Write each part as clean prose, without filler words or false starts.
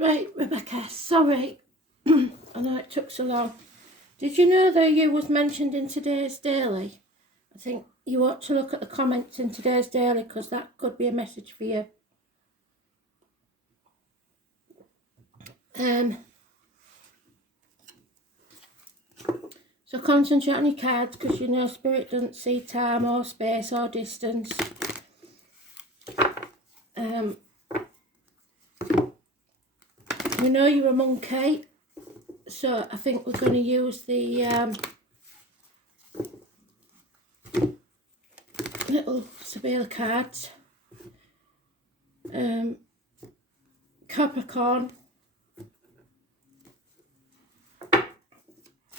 Right, Rebecca, sorry. I know it took so long. Did you know that you was mentioned in today's daily? I think you ought to look at the comments in today's daily because that could be a message for you. So concentrate on your cards because you know Spirit doesn't see time or space or distance. We know you're a monkey, so I think we're going to use the little Sabila cards. Capricorn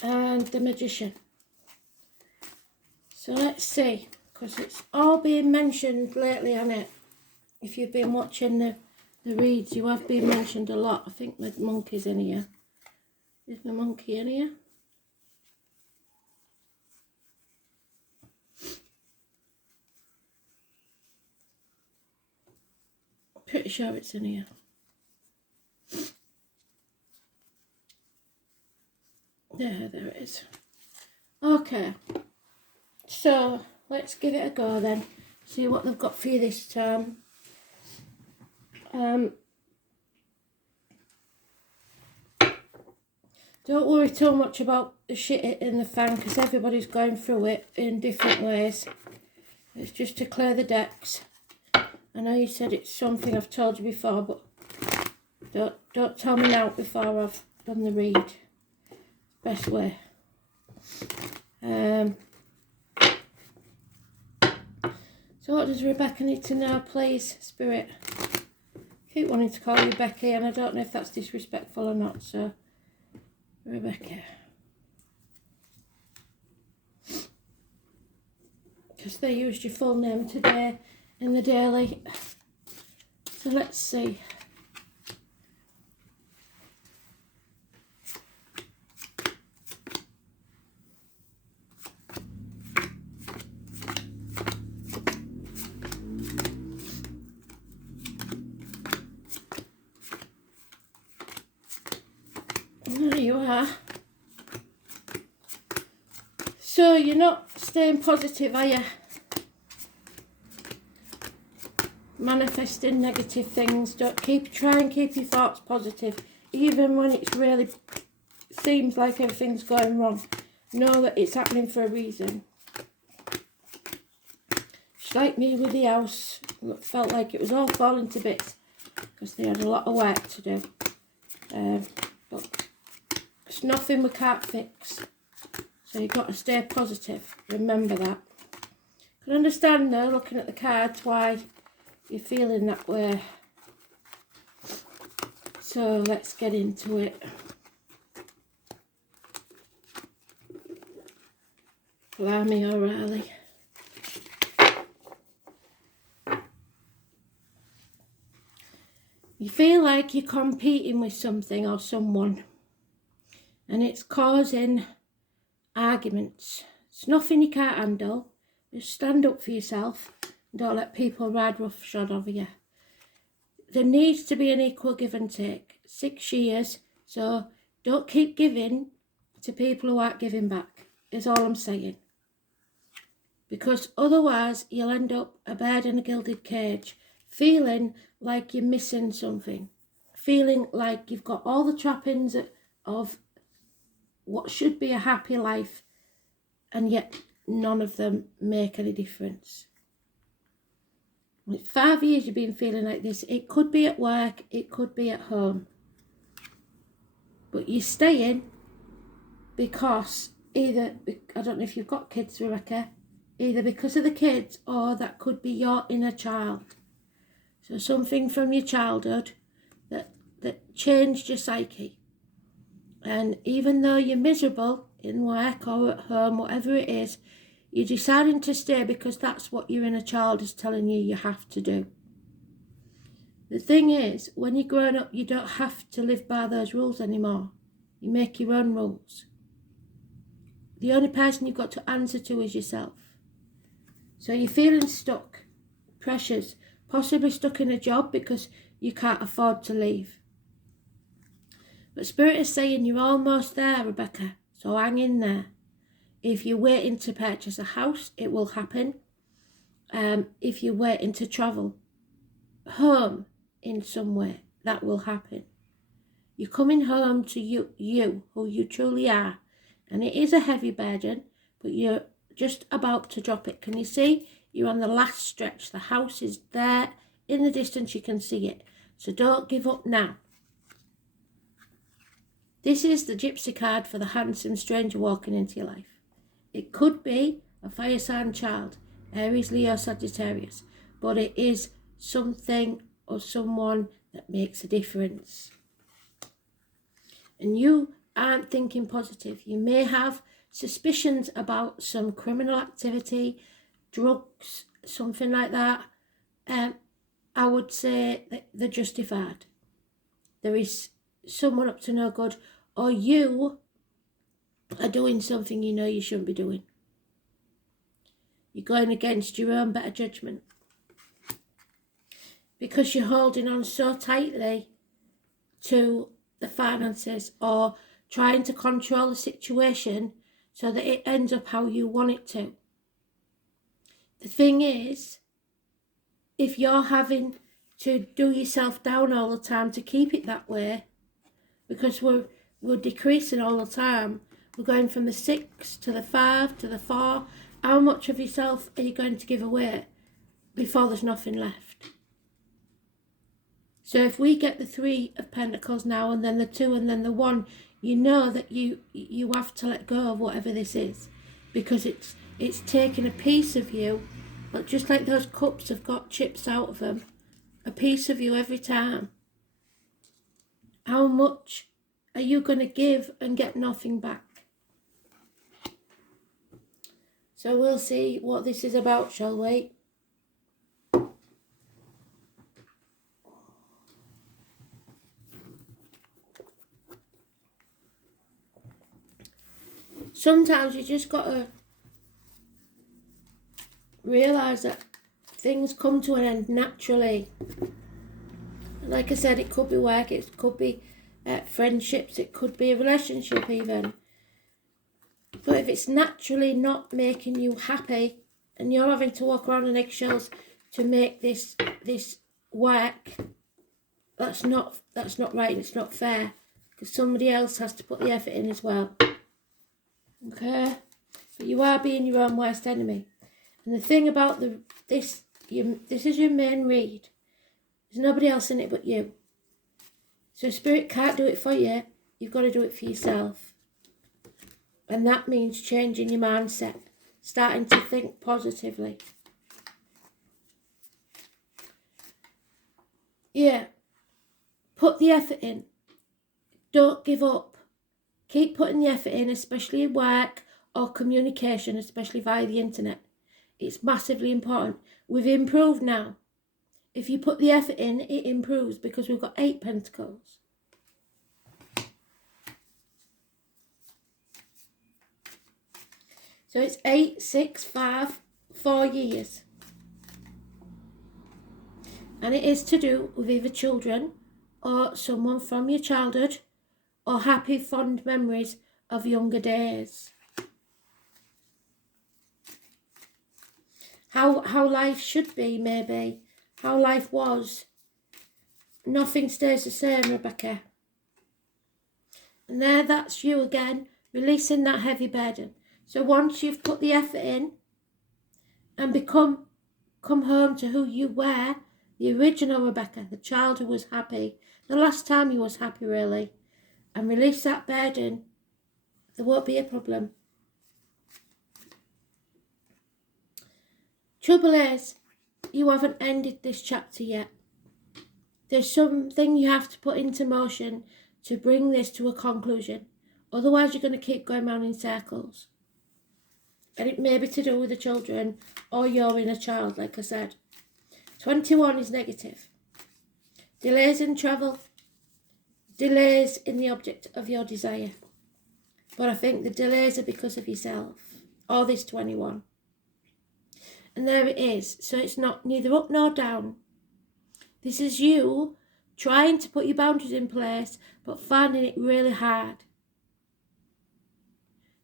and the Magician. So let's see, because it's all being mentioned lately on it. If you've been watching the reads, you have been mentioned a lot. I think the monkey's in here. Is the monkey in here? Pretty sure it's in here. There it is. Okay, so let's give it a go then. See what they've got for you this time. Don't worry too much about the shit in the fan because everybody's going through it in different ways. It's just to clear the decks. I know you said it's something I've told you before, but don't tell me now before I've done the read. Best way. So what does Rebecca need to know, please, Spirit? I keep wanting to call you Becky, and I don't know if that's disrespectful or not, so Rebecca. Because they used your full name today in the daily. So let's see. There you are. So you're not staying positive, are you? Manifesting negative things. Try and keep your thoughts positive, even when it's really seems like everything's going wrong. Know that it's happening for a reason. Just like me with the house, it felt like it was all falling to bits because they had a lot of work to do. But it's nothing we can't fix. So you've got to stay positive. Remember that. I can understand though, looking at the cards, why you're feeling that way. So let's get into it. Blimey O'Reilly. You feel like you're competing with something or someone, and it's causing arguments. It's nothing you can't handle. Just stand up for yourself and don't let people ride roughshod over you. There needs to be an equal give and take. 6 years, so don't keep giving to people who aren't giving back, is all I'm saying. Because otherwise you'll end up a bird in a gilded cage, feeling like you're missing something, feeling like you've got all the trappings of what should be a happy life, and yet none of them make any difference. With 5 years you've been feeling like this. It could be at work, it could be at home, but you're staying because either, I don't know if you've got kids, Rebecca, either because of the kids or that could be your inner child. So something from your childhood that changed your psyche. And even though you're miserable in work or at home, whatever it is, you're deciding to stay because that's what your inner child is telling you you have to do. The thing is, when you're growing up, you don't have to live by those rules anymore. You make your own rules. The only person you've got to answer to is yourself. So you're feeling stuck, pressures, possibly stuck in a job because you can't afford to leave. But Spirit is saying you're almost there, Rebecca, so hang in there. If you're waiting to purchase a house, it will happen. If you're waiting to travel home in some way, that will happen. You're coming home to you, who you truly are. And it is a heavy burden, but you're just about to drop it. Can you see? You're on the last stretch. The house is there in the distance. You can see it. So don't give up now. This is the Gypsy card for the handsome stranger walking into your life. It could be a fire sign child, Aries, Leo, Sagittarius, but it is something or someone that makes a difference. And you aren't thinking positive. You may have suspicions about some criminal activity, drugs, something like that. I would say that they're justified. There is someone up to no good, or you are doing something you know you shouldn't be doing. You're going against your own better judgment because you're holding on so tightly to the finances or trying to control the situation so that it ends up how you want it to. The thing is, if you're having to do yourself down all the time to keep it that way, because we're decreasing all the time, we're going from the 6 to the 5 to the 4, how much of yourself are you going to give away before there's nothing left? So if we get the 3 of Pentacles now and then the 2 and then the 1, you know that you have to let go of whatever this is, because it's taking a piece of you, but just like those cups have got chips out of them, a piece of you every time. How much are you going to give and get nothing back? So we'll see what this is about, shall we? Sometimes you just got to realise that things come to an end naturally. Like I said, it could be work, it could be friendships, it could be a relationship even. But if it's naturally not making you happy and you're having to walk around on eggshells to make this work, that's not right, it's not fair, because somebody else has to put the effort in as well. Okay? But you are being your own worst enemy. And the thing about this is your main read. There's nobody else in it but you. So Spirit can't do it for you. You've got to do it for yourself. And that means changing your mindset. Starting to think positively. Yeah. Put the effort in. Don't give up. Keep putting the effort in, especially in work or communication, especially via the internet. It's massively important. We've improved now. If you put the effort in, it improves because we've got 8 pentacles. So it's 8, 6, 5, 4 years. And it is to do with either children or someone from your childhood or happy, fond memories of younger days. How life should be, maybe. How life was. Nothing stays the same, Rebecca. And that's you again, releasing that heavy burden. So once you've put the effort in and come home to who you were, the original Rebecca, the child who was happy, the last time you was happy really, and release that burden, there won't be a problem. Trouble is, you haven't ended this chapter yet. There's something you have to put into motion to bring this to a conclusion. Otherwise, you're going to keep going round in circles. And it may be to do with the children or your inner child, like I said. 21 is negative. Delays in travel. Delays in the object of your desire. But I think the delays are because of yourself. Or this 21. And there it is. So it's not neither up nor down. This is you trying to put your boundaries in place, but finding it really hard.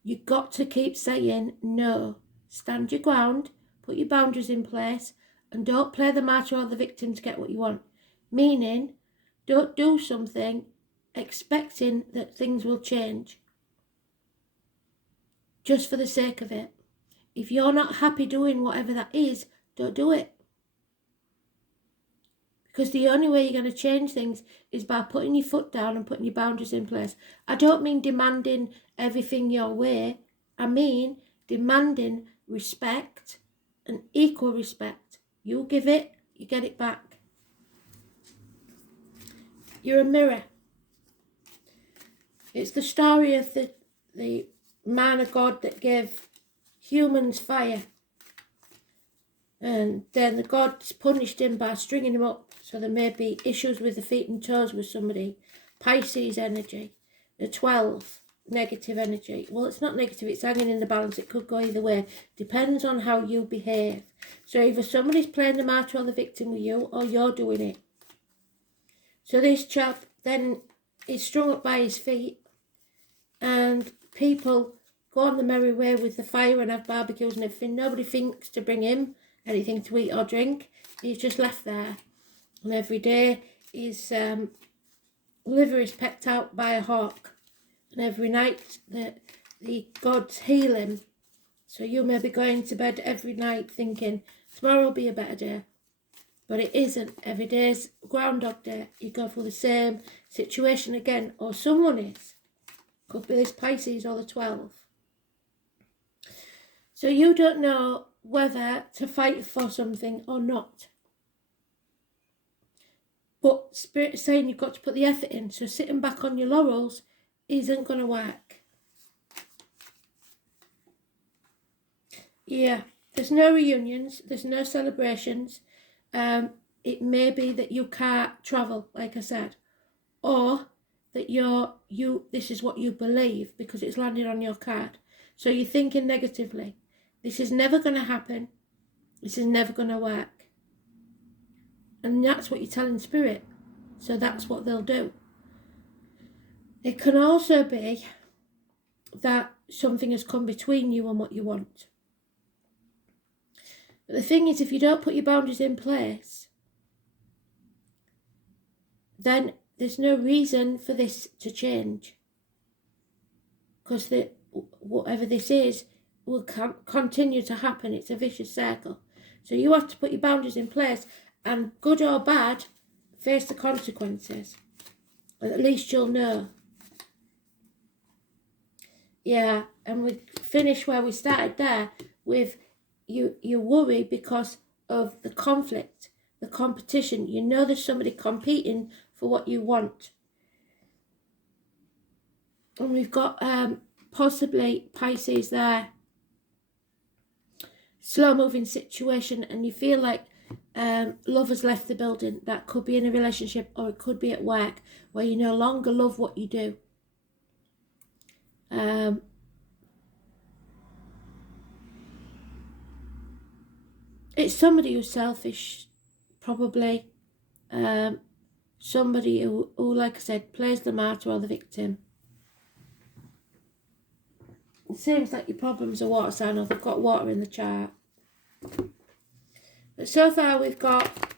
You've got to keep saying no. Stand your ground, put your boundaries in place, and don't play the martyr or the victim to get what you want. Meaning, don't do something expecting that things will change just for the sake of it. If you're not happy doing whatever that is, don't do it. Because the only way you're going to change things is by putting your foot down and putting your boundaries in place. I don't mean demanding everything your way. I mean demanding respect and equal respect. You give it, you get it back. You're a mirror. It's the story of the man of God that gave humans fire. And then the gods punished him by stringing him up. So there may be issues with the feet and toes with somebody. Pisces energy. The 12, negative energy. Well, it's not negative, it's hanging in the balance. It could go either way. Depends on how you behave. So either somebody's playing the martyr or the victim with you, or you're doing it. So this chap then is strung up by his feet, and people go on the merry way with the fire and have barbecues and everything. Nobody thinks to bring him anything to eat or drink. He's just left there. And every day his liver is pecked out by a hawk. And every night the gods heal him. So you may be going to bed every night thinking, tomorrow will be a better day. But it isn't. Every day's Groundhog Day. You go through the same situation again. Or someone is. Could be this Pisces or the 12. So you don't know whether to fight for something or not. But Spirit is saying you've got to put the effort in. So sitting back on your laurels isn't going to work. Yeah, there's no reunions. There's no celebrations. It may be that you can't travel, like I said. Or that this is what you believe because it's landed on your card. So you're thinking negatively. This is never going to happen. This is never going to work. And that's what you're telling Spirit. So that's what they'll do. It can also be that something has come between you and what you want. But the thing is, if you don't put your boundaries in place, then there's no reason for this to change. Because whatever this is will continue to happen. It's a vicious circle. So you have to put your boundaries in place, and good or bad, face the consequences. At least you'll know. Yeah, and we finish where we started there with you worry because of the conflict, the competition. You know there's somebody competing for what you want. And we've got possibly Pisces there. Slow moving situation, and you feel like love has left the building. That could be in a relationship, or it could be at work where you no longer love what you do. It's somebody who's selfish, probably. Somebody who, like I said, plays the martyr or the victim. It seems like your problem's a water sign, or they've got water in the chart. But so far we've got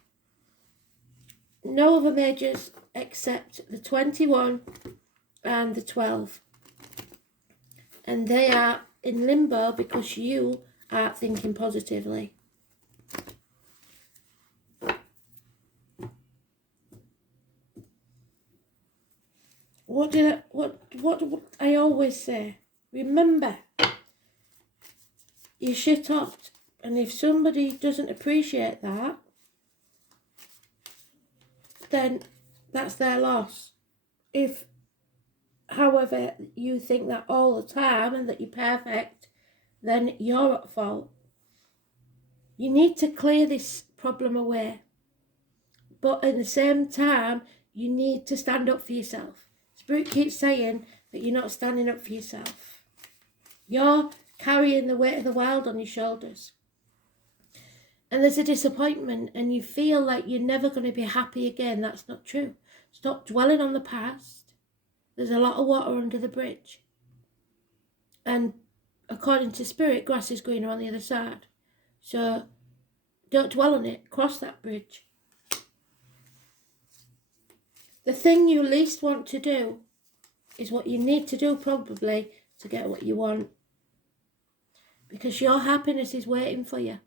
no other majors except the 21 and the 12. And they are in limbo because you are thinking positively. What I always say, remember, you shit hot, and if somebody doesn't appreciate that, then that's their loss. If, however, you think that all the time and that you're perfect, then you're at fault. You need to clear this problem away. But at the same time, you need to stand up for yourself. Spirit keeps saying that you're not standing up for yourself. You're carrying the weight of the world on your shoulders. And there's a disappointment, and you feel like you're never going to be happy again. That's not true. Stop dwelling on the past. There's a lot of water under the bridge. And according to Spirit, grass is greener on the other side. So don't dwell on it. Cross that bridge. The thing you least want to do is what you need to do probably to get what you want. Because your happiness is waiting for you.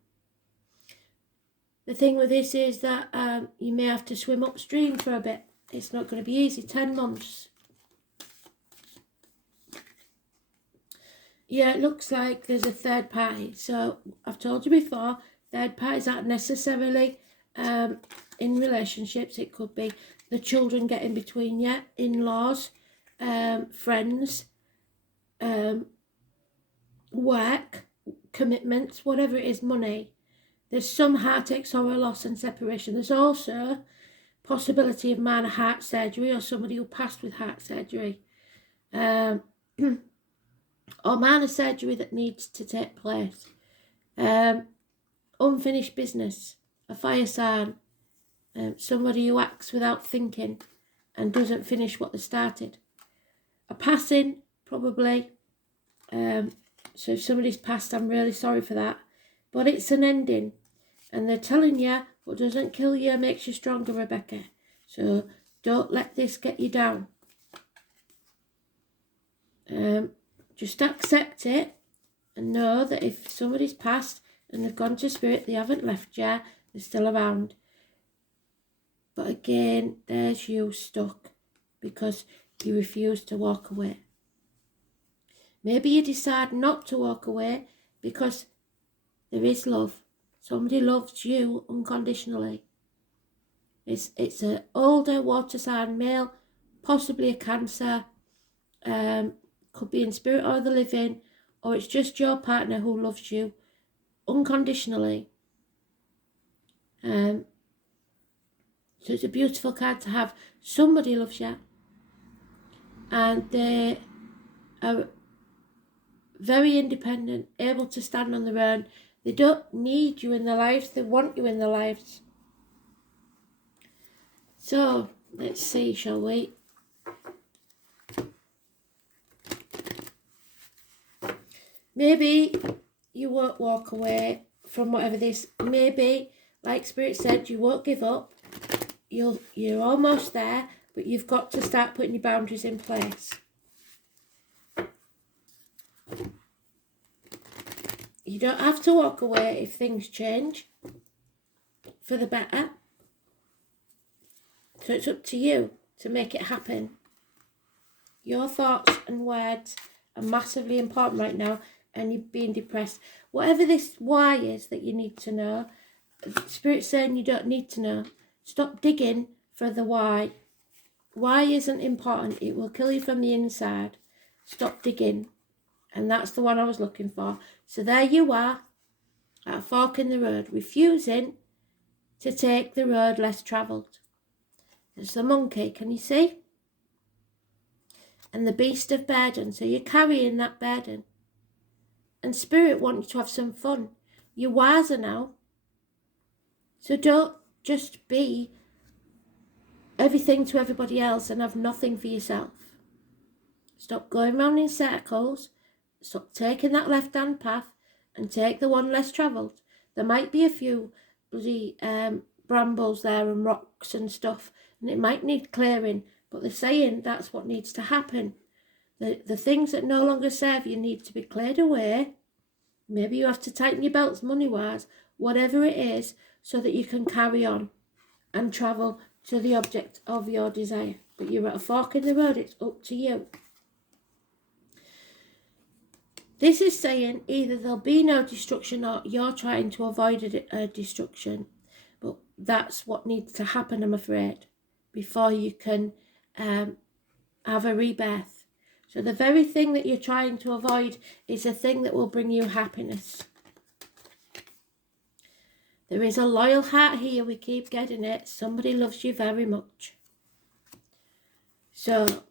The thing with this is that you may have to swim upstream for a bit. It's not going to be easy. 10 months. Yeah, it looks like there's a third party. So I've told you before, third parties aren't necessarily in relationships. It could be the children getting between you, in-laws, friends, work, commitments, whatever it is, money. There's some heartache, sorrow, loss and separation. There's also possibility of minor heart surgery or somebody who passed with heart surgery. Or minor surgery that needs to take place. Unfinished business, a fire sign, somebody who acts without thinking and doesn't finish what they started. A passing, probably. So if somebody's passed, I'm really sorry for that. But it's an ending. And they're telling you, what doesn't kill you makes you stronger, Rebecca. So don't let this get you down. Just accept it and know that if somebody's passed and they've gone to Spirit, they haven't left you, they're still around. But again, there's you stuck because you refuse to walk away. Maybe you decide not to walk away because there is love. Somebody loves you unconditionally. It's an older water sign male, possibly a Cancer, could be in spirit or the living, or it's just your partner who loves you unconditionally. So it's a beautiful card to have. Somebody loves you and they are very independent, able to stand on their own. They don't need you in their lives, they want you in their lives. So, let's see, shall we? Maybe you won't walk away from whatever this, maybe, like Spirit said, you won't give up. You're almost there, but you've got to start putting your boundaries in place. You don't have to walk away if things change for the better. So it's up to you to make it happen. Your thoughts and words are massively important right now, and you're being depressed. Whatever this why is that you need to know, Spirit's saying you don't need to know. Stop digging for the why. Why isn't important. It will kill you from the inside. Stop digging. And that's the one I was looking for. So there you are, at a fork in the road, refusing to take the road less travelled. There's the monkey, can you see? And the beast of burden. So you're carrying that burden. And Spirit wants you to have some fun. You're wiser now. So don't just be everything to everybody else and have nothing for yourself. Stop going round in circles. Stop taking that left-hand path and take the one less travelled. There might be a few bloody brambles there and rocks and stuff, and it might need clearing, but they're saying that's what needs to happen. The things that no longer serve you need to be cleared away. Maybe you have to tighten your belts money-wise, whatever it is, so that you can carry on and travel to the object of your desire. But you're at a fork in the road, it's up to you. This is saying either there'll be no destruction or you're trying to avoid a destruction. But that's what needs to happen, I'm afraid, before you can have a rebirth. So the very thing that you're trying to avoid is a thing that will bring you happiness. There is a loyal heart here, we keep getting it. Somebody loves you very much. So,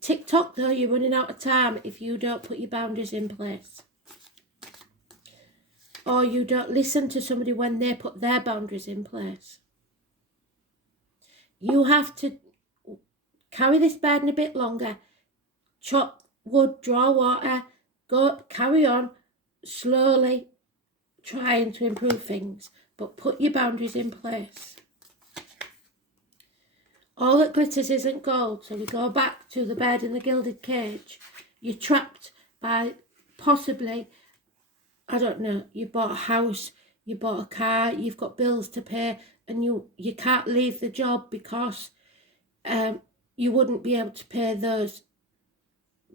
TikTok though, you're running out of time if you don't put your boundaries in place. Or you don't listen to somebody when they put their boundaries in place. You have to carry this burden a bit longer, chop wood, draw water, carry on slowly, trying to improve things, but put your boundaries in place. All that glitters isn't gold, so we go back to the bird in the gilded cage. You're trapped by possibly, I don't know, you bought a house, you bought a car, you've got bills to pay, and you can't leave the job because you wouldn't be able to pay those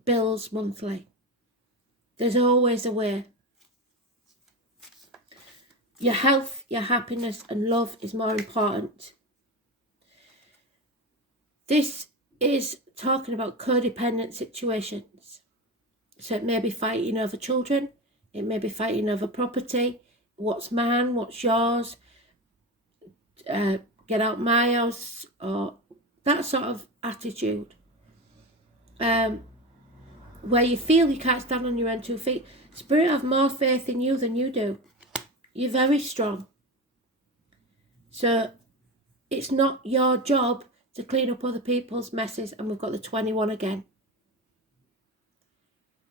bills monthly. There's always a way. Your health, your happiness and love is more important. This is talking about codependent situations. So it may be fighting over children, it may be fighting over property, what's mine, what's yours, get out my house, or that sort of attitude. Where you feel you can't stand on your own 2 feet. Spirit have more faith in you than you do. You're very strong. So it's not your job to clean up other people's messes, and we've got the 21 again.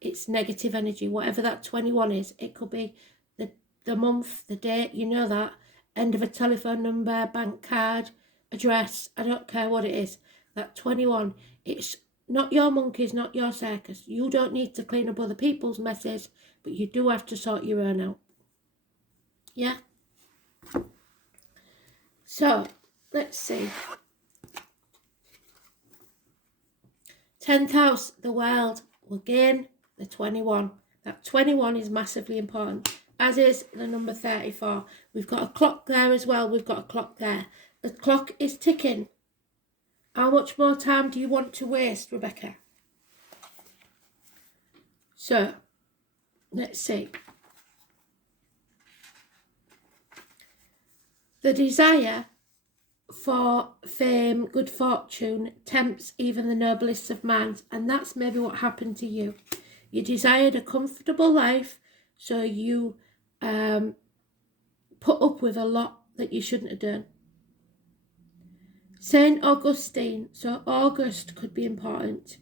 It's negative energy, whatever that 21 is. It could be the month, the date, you know that, end of a telephone number, bank card, address, I don't care what it is. That 21, it's not your monkeys, not your circus. You don't need to clean up other people's messes, but you do have to sort your own out. Yeah? So, let's see. 10th house, the world, again, the 21. That 21 is massively important, as is the number 34. We've got a clock there as well. We've got a clock there. The clock is ticking. How much more time do you want to waste, Rebecca? So, let's see. The desire for fame, good fortune, tempts even the noblest of minds, and that's maybe what happened to you. You desired a comfortable life, so you put up with a lot that you shouldn't have done. Saint Augustine, so August could be important.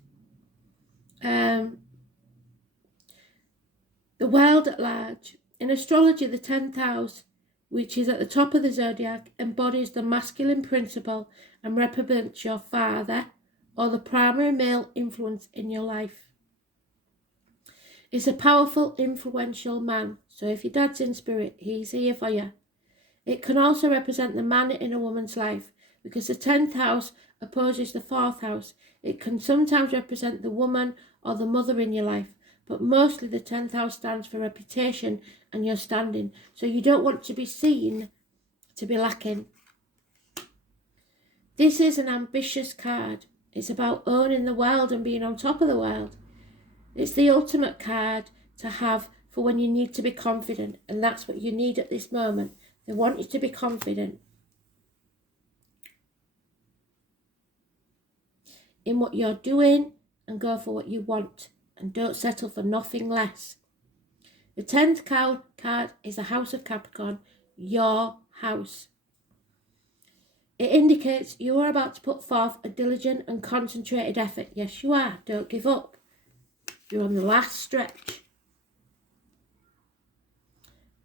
The world at large. In astrology, the 10th house, which is at the top of the zodiac, embodies the masculine principle and represents your father or the primary male influence in your life. It's a powerful, influential man, so if your dad's in spirit, he's here for you. It can also represent the man in a woman's life, because the 10th house opposes the 4th house. It can sometimes represent the woman or the mother in your life, but mostly the 10th house stands for reputation and your standing. So you don't want to be seen to be lacking. This is an ambitious card. It's about owning the world and being on top of the world. It's the ultimate card to have for when you need to be confident, and that's what you need at this moment. They want you to be confident in what you're doing and go for what you want, and don't settle for nothing less. The 10th card is the House of Capricorn, your house. It indicates you are about to put forth a diligent and concentrated effort. Yes, you are. Don't give up. You're on the last stretch.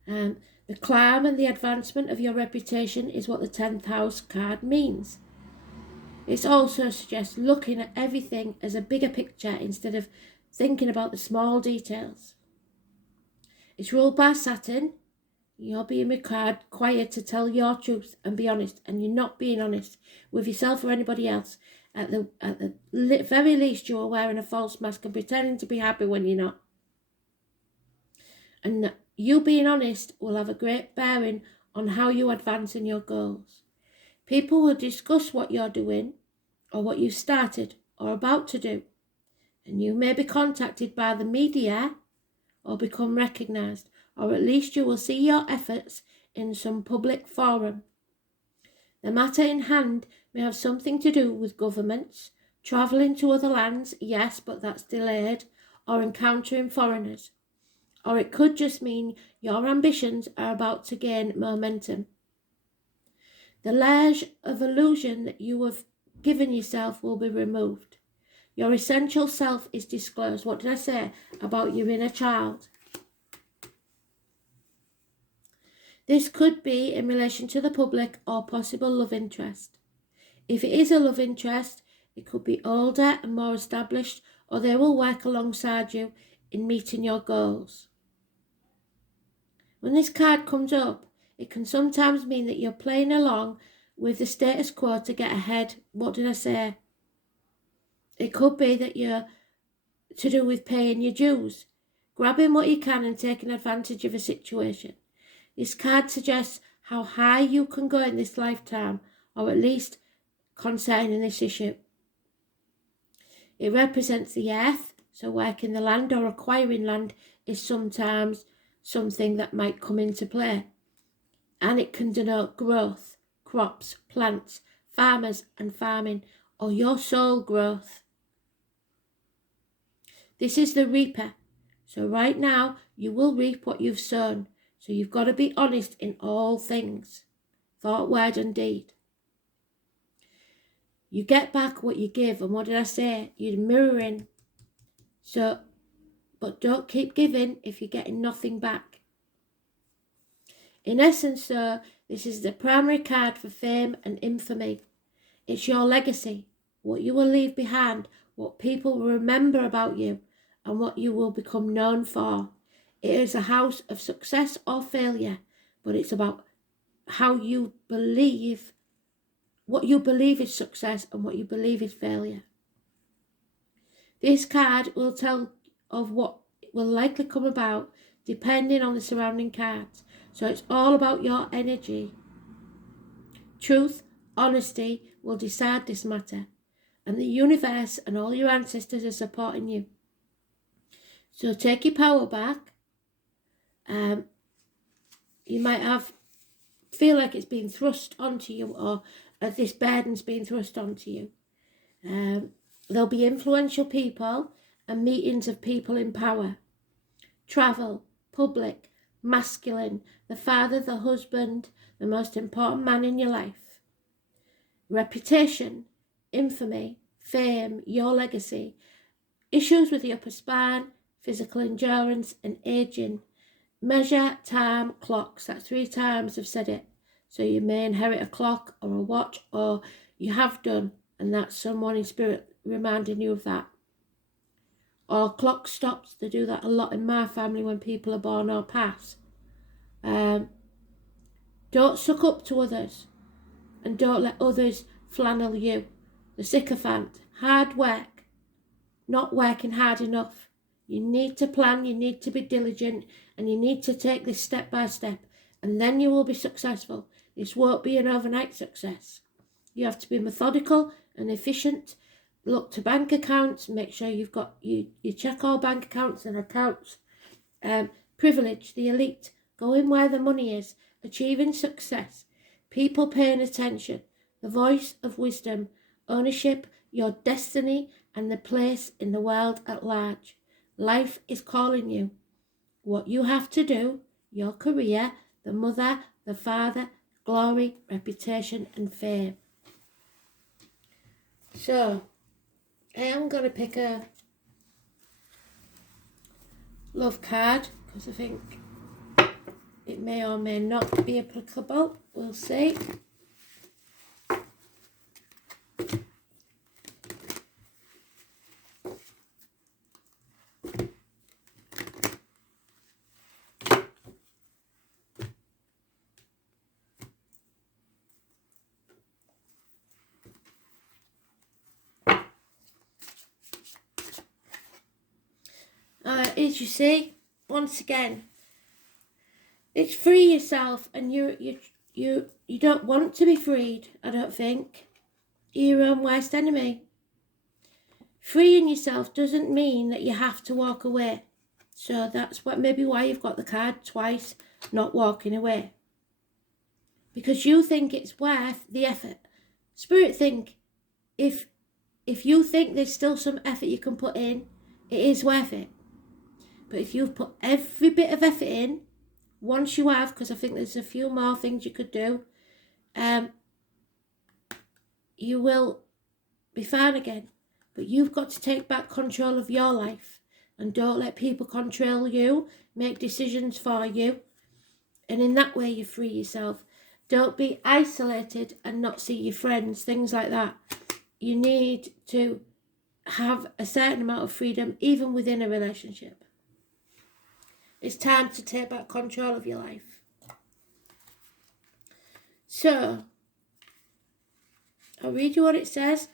The climb and the advancement of your reputation is what the 10th house card means. It also suggests looking at everything as a bigger picture instead of thinking about the small details. It's ruled by Saturn. You're being required to tell your truth and be honest, and you're not being honest with yourself or anybody else. At the very least, you are wearing a false mask and pretending to be happy when you're not. And you being honest will have a great bearing on how you advance in your goals. People will discuss what you're doing or what you've started or about to do, and you may be contacted by the media or become recognised, or at least you will see your efforts in some public forum. The matter in hand may have something to do with governments, travelling to other lands, yes, but that's delayed, or encountering foreigners. Or it could just mean your ambitions are about to gain momentum. The layers of illusion that you have given yourself will be removed. Your essential self is disclosed. What did I say about your inner child? This could be in relation to the public or possible love interest. If it is a love interest, it could be older and more established, or they will work alongside you in meeting your goals. When this card comes up, it can sometimes mean that you're playing along with the status quo to get ahead. What did I say? It could be that you're to do with paying your dues, grabbing what you can and taking advantage of a situation. This card suggests how high you can go in this lifetime, or at least concerning this issue. It represents the earth, so working the land or acquiring land is sometimes something that might come into play. And it can denote growth, crops, plants, farmers and farming, or your soul growth. This is the reaper. So right now, you will reap what you've sown. So you've got to be honest in all things, thought, word and deed. You get back what you give. And what did I say? You're mirroring. So, but don't keep giving if you're getting nothing back. In essence, though, this is the primary card for fame and infamy. It's your legacy, what you will leave behind, what people will remember about you, and what you will become known for. It is a house of success or failure, but it's about how you believe, what you believe is success and what you believe is failure. This card will tell of what will likely come about depending on the surrounding cards. So it's all about your energy. Truth, honesty will decide this matter, and the universe and all your ancestors are supporting you. So take your power back. You might feel like it's being thrust onto you, or this burden's being thrust onto you. There'll be influential people and meetings of people in power. Travel, public, masculine, the father, the husband, the most important man in your life. Reputation, infamy, fame, your legacy. Issues with the upper spine, physical endurance and aging. Measure, time, clocks. That's 3 times I've said it. So you may inherit a clock or a watch, or you have done, and that's someone in spirit reminding you of that. Or clock stops. They do that a lot in my family when people are born or pass. Don't suck up to others, and don't let others flannel you. The sycophant, hard work, not working hard enough. You need to plan, you need to be diligent, and you need to take this step by step, and then you will be successful. This won't be an overnight success. You have to be methodical and efficient. Look to bank accounts, make sure you've got, you check all bank accounts and accounts. Privilege, the elite, going where the money is, achieving success, people paying attention, the voice of wisdom, ownership, your destiny, and the place in the world at large. Life is calling you. What you have to do, your career, the mother, the father, glory, reputation, and fame. So, I am going to pick a love card because I think it may or may not be applicable. We'll see. As you see, once again, it's free yourself, and you don't want to be freed. I don't think. You're your own worst enemy. Freeing yourself doesn't mean that you have to walk away. So that's maybe why you've got the card twice, not walking away. Because you think it's worth the effort. Spirit think, if you think there's still some effort you can put in, it is worth it. But if you've put every bit of effort in, once you have, because I think there's a few more things you could do, you will be fine again. But you've got to take back control of your life and don't let people control you, make decisions for you. And in that way you free yourself. Don't be isolated and not see your friends, things like that. You need to have a certain amount of freedom even within a relationship. It's time to take back control of your life. So, I'll read you what it says.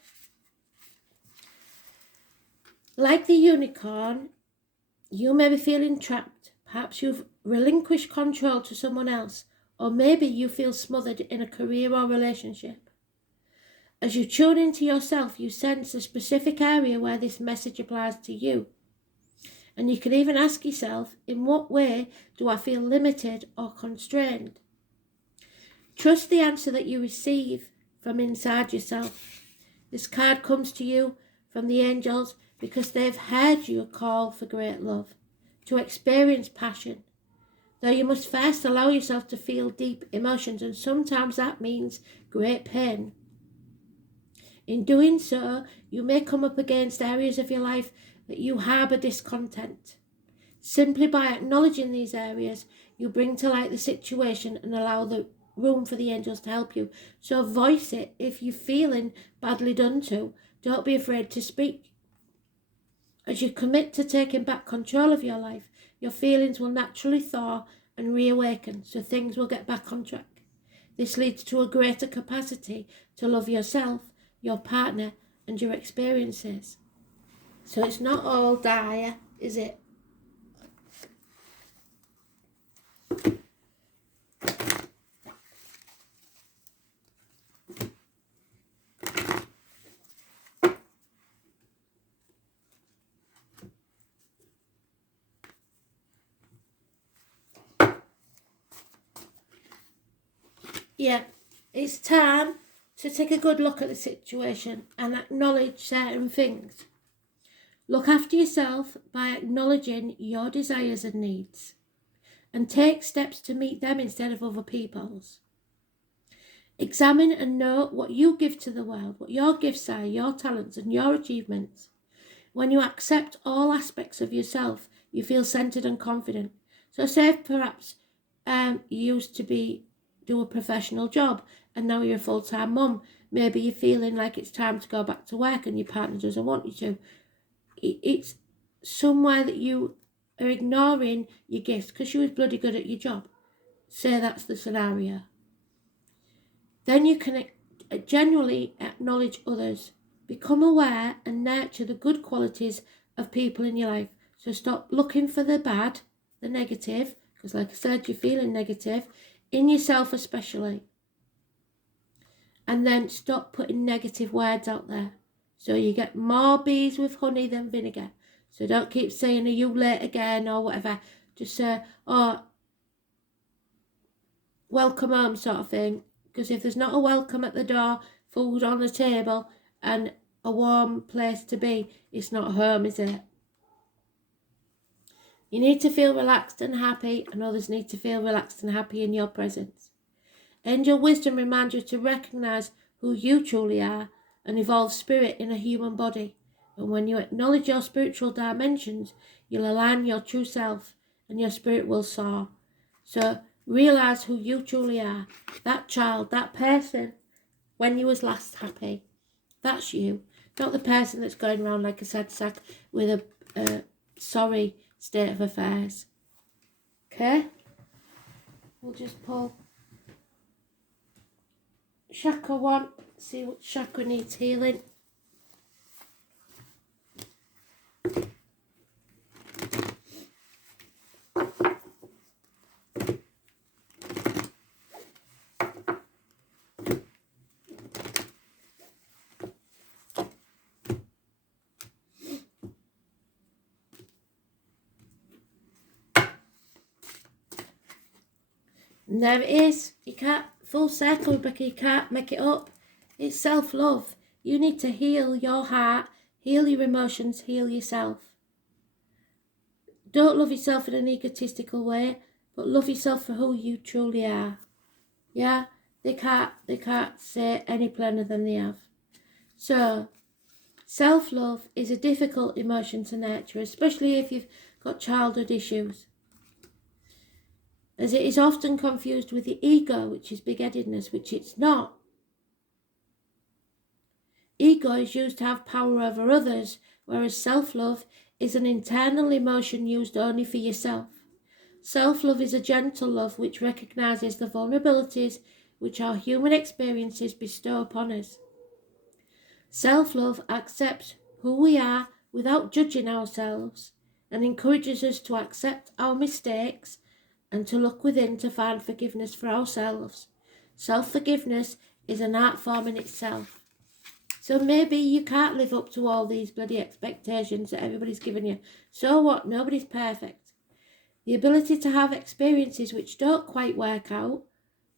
Like the unicorn, you may be feeling trapped. Perhaps you've relinquished control to someone else, or maybe you feel smothered in a career or relationship. As you tune into yourself, you sense a specific area where this message applies to you. And you can even ask yourself, in what way do I feel limited or constrained? Trust the answer that you receive from inside yourself. This card comes to you from the angels because they've heard your call for great love, to experience passion. Though you must first allow yourself to feel deep emotions, and sometimes that means great pain. In doing so, you may come up against areas of your life that you harbour discontent. Simply by acknowledging these areas, you bring to light the situation and allow the room for the angels to help you. So voice it if you're feeling badly done to. Don't be afraid to speak. As you commit to taking back control of your life, your feelings will naturally thaw and reawaken, so things will get back on track. This leads to a greater capacity to love yourself, your partner, and your experiences. So it's not all dire, is it? Yeah, it's time to take a good look at the situation and acknowledge certain things. Look after yourself by acknowledging your desires and needs, and take steps to meet them instead of other people's. Examine and note what you give to the world, what your gifts are, your talents and your achievements. When you accept all aspects of yourself, you feel centered and confident. So say if perhaps you used to do a professional job and now you're a full-time mum. Maybe you're feeling like it's time to go back to work and your partner doesn't want you to. It's somewhere that you are ignoring your gifts because you was bloody good at your job. Say that's the scenario. Then you can genuinely acknowledge others. Become aware and nurture the good qualities of people in your life. So stop looking for the bad, the negative, because like I said, you're feeling negative, in yourself especially. And then stop putting negative words out there. So you get more bees with honey than vinegar. So don't keep saying, are you late again or whatever. Just say, oh, welcome home sort of thing. Because if there's not a welcome at the door, food on the table and a warm place to be, it's not home, is it? You need to feel relaxed and happy, and others need to feel relaxed and happy in your presence. Angel wisdom reminds you to recognise who you truly are and evolve spirit in a human body. And when you acknowledge your spiritual dimensions, you'll align your true self and your spirit will soar. So realise who you truly are. That child, that person, when you was last happy, that's you. Not the person that's going around like a sad sack with a sorry state of affairs. Okay? We'll just pull chakra 1, see what chakra needs healing. And there it is. You can't, full circle, Rebecca, you can't make it up. It's self-love. You need to heal your heart, heal your emotions, heal yourself. Don't love yourself in an egotistical way, but love yourself for who you truly are. Yeah? They can't say any plainer than they have. So self-love is a difficult emotion to nurture, especially if you've got childhood issues, as it is often confused with the ego, which is big-headedness, which it's not. Ego is used to have power over others, whereas self-love is an internal emotion used only for yourself. Self-love is a gentle love which recognises the vulnerabilities which our human experiences bestow upon us. Self-love accepts who we are without judging ourselves and encourages us to accept our mistakes and to look within to find forgiveness for ourselves. Self-forgiveness is an art form in itself. So maybe you can't live up to all these bloody expectations that everybody's given you. So what? Nobody's perfect. The ability to have experiences which don't quite work out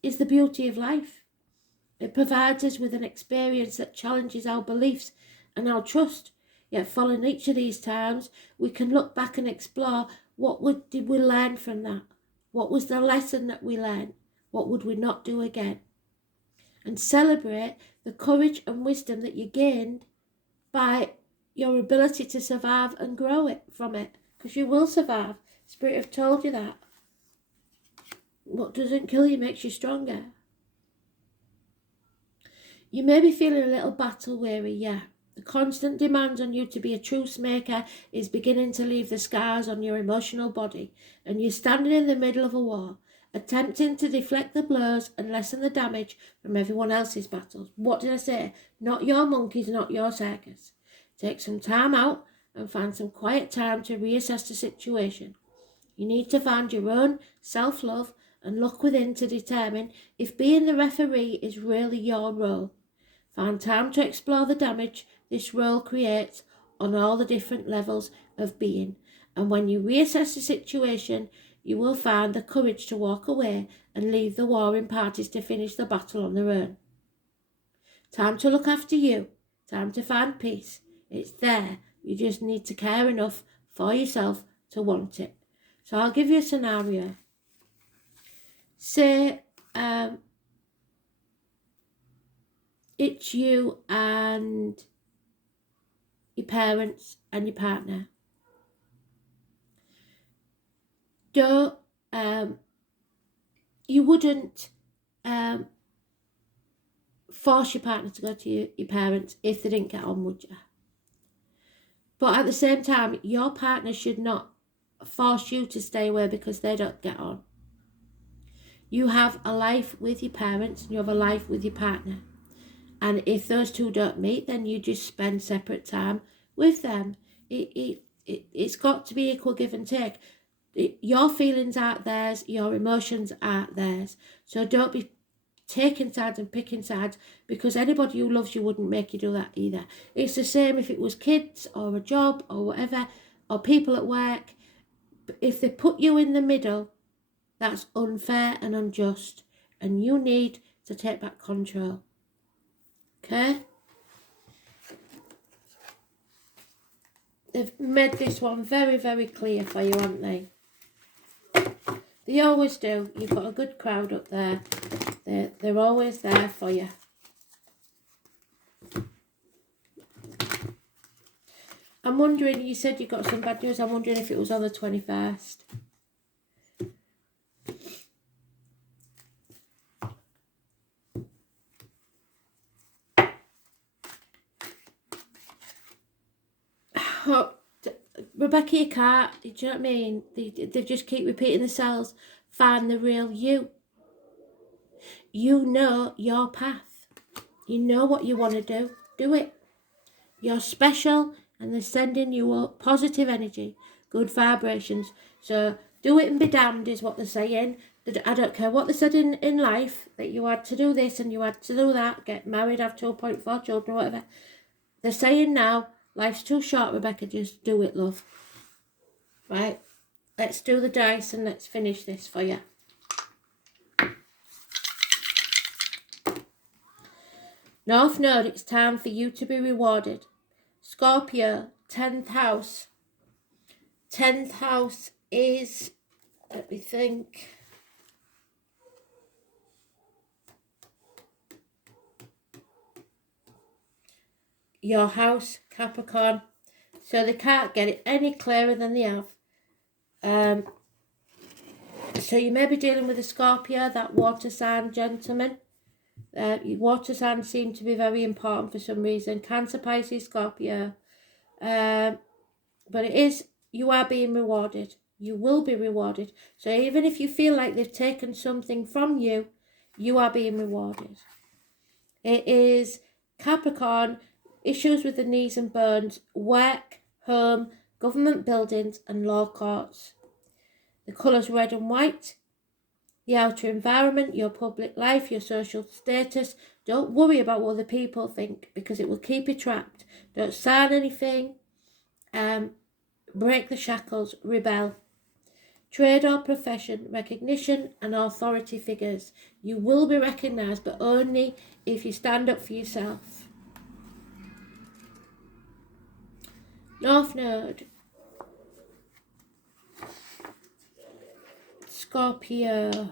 is the beauty of life. It provides us with an experience that challenges our beliefs and our trust. Yet following each of these times, we can look back and explore did we learn from that? What was the lesson that we learned? What would we not do again? And celebrate the courage and wisdom that you gained by your ability to survive and grow it from it. Because you will survive. Spirit have told you that. What doesn't kill you makes you stronger. You may be feeling a little battle weary, yeah. The constant demand on you to be a truce maker is beginning to leave the scars on your emotional body, and you're standing in the middle of a war, attempting to deflect the blows and lessen the damage from everyone else's battles. What did I say? Not your monkeys, not your circus. Take some time out and find some quiet time to reassess the situation. You need to find your own self-love and look within to determine if being the referee is really your role. Find time to explore the damage this role creates on all the different levels of being. And when you reassess the situation, you will find the courage to walk away and leave the warring parties to finish the battle on their own. Time to look after you. Time to find peace. It's there. You just need to care enough for yourself to want it. So I'll give you a scenario. Say it's you and your parents and your partner. You wouldn't force your partner to go to your parents if they didn't get on, would you? But at the same time, your partner should not force you to stay away because they don't get on. You have a life with your parents and you have a life with your partner. And if those two don't meet, then you just spend separate time with them. It's got to be equal give and take. Your feelings aren't theirs, your emotions aren't theirs. So don't be taking sides and picking sides, because anybody who loves you wouldn't make you do that either. It's the same if it was kids or a job or whatever, or people at work. If they put you in the middle, that's unfair and unjust, and you need to take back control. Okay? They've made this one very, very clear for you, haven't they? They always do. You've got a good crowd up there. They're always there for you. I'm wondering, you said you got some bad news. I'm wondering if it was on the 21st. Oh, Rebecca, you can't. Do you know what I mean? They just keep repeating themselves. Find the real you. You know your path. You know what you want to do. Do it. You're special, and they're sending you up positive energy, good vibrations. So do it and be damned is what they're saying. I don't care what they said in life, that you had to do this and you had to do that, get married, have 2.4 children, whatever. They're saying now, life's too short, Rebecca, just do it, love. Right? Let's do the dice and let's finish this for you. North Node, it's time for you to be rewarded. Scorpio, 10th house. 10th house is, let me think. your house, Capricorn, so they can't get it any clearer than they have. So you may be dealing with a Scorpio, that water sign gentleman. Water signs seem to be very important for some reason. Cancer, Pisces, Scorpio. But it is, you are being rewarded. You will be rewarded. So even if you feel like they've taken something from you, you are being rewarded. It is Capricorn, issues with the knees and bones, work, home, government buildings and law courts. The colours red and white. The outer environment, your public life, your social status. Don't worry about what other people think because it will keep you trapped. Don't sign anything. Break the shackles, rebel. Trade or profession, recognition and authority figures. You will be recognised, but only if you stand up for yourself. North Node. Scorpio.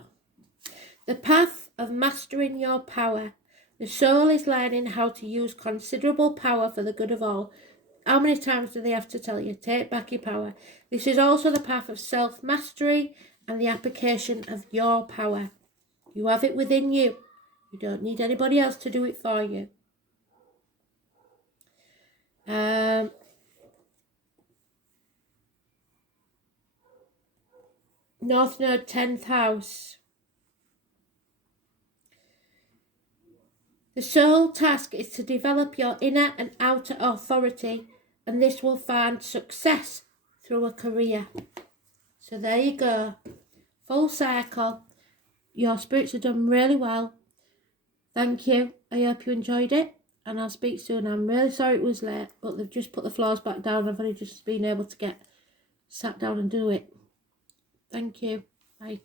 The path of mastering your power. The soul is learning how to use considerable power for the good of all. How many times do they have to tell you? Take back your power. This is also the path of self-mastery and the application of your power. You have it within you. You don't need anybody else to do it for you. North Node, 10th house. The sole task is to develop your inner and outer authority, and this will find success through a career. So there you go. Full circle. Your spirits have done really well. Thank you. I hope you enjoyed it, and I'll speak soon. I'm really sorry it was late, but they've just put the floors back down. I've only just been able to get sat down and do it. Thank you. Bye.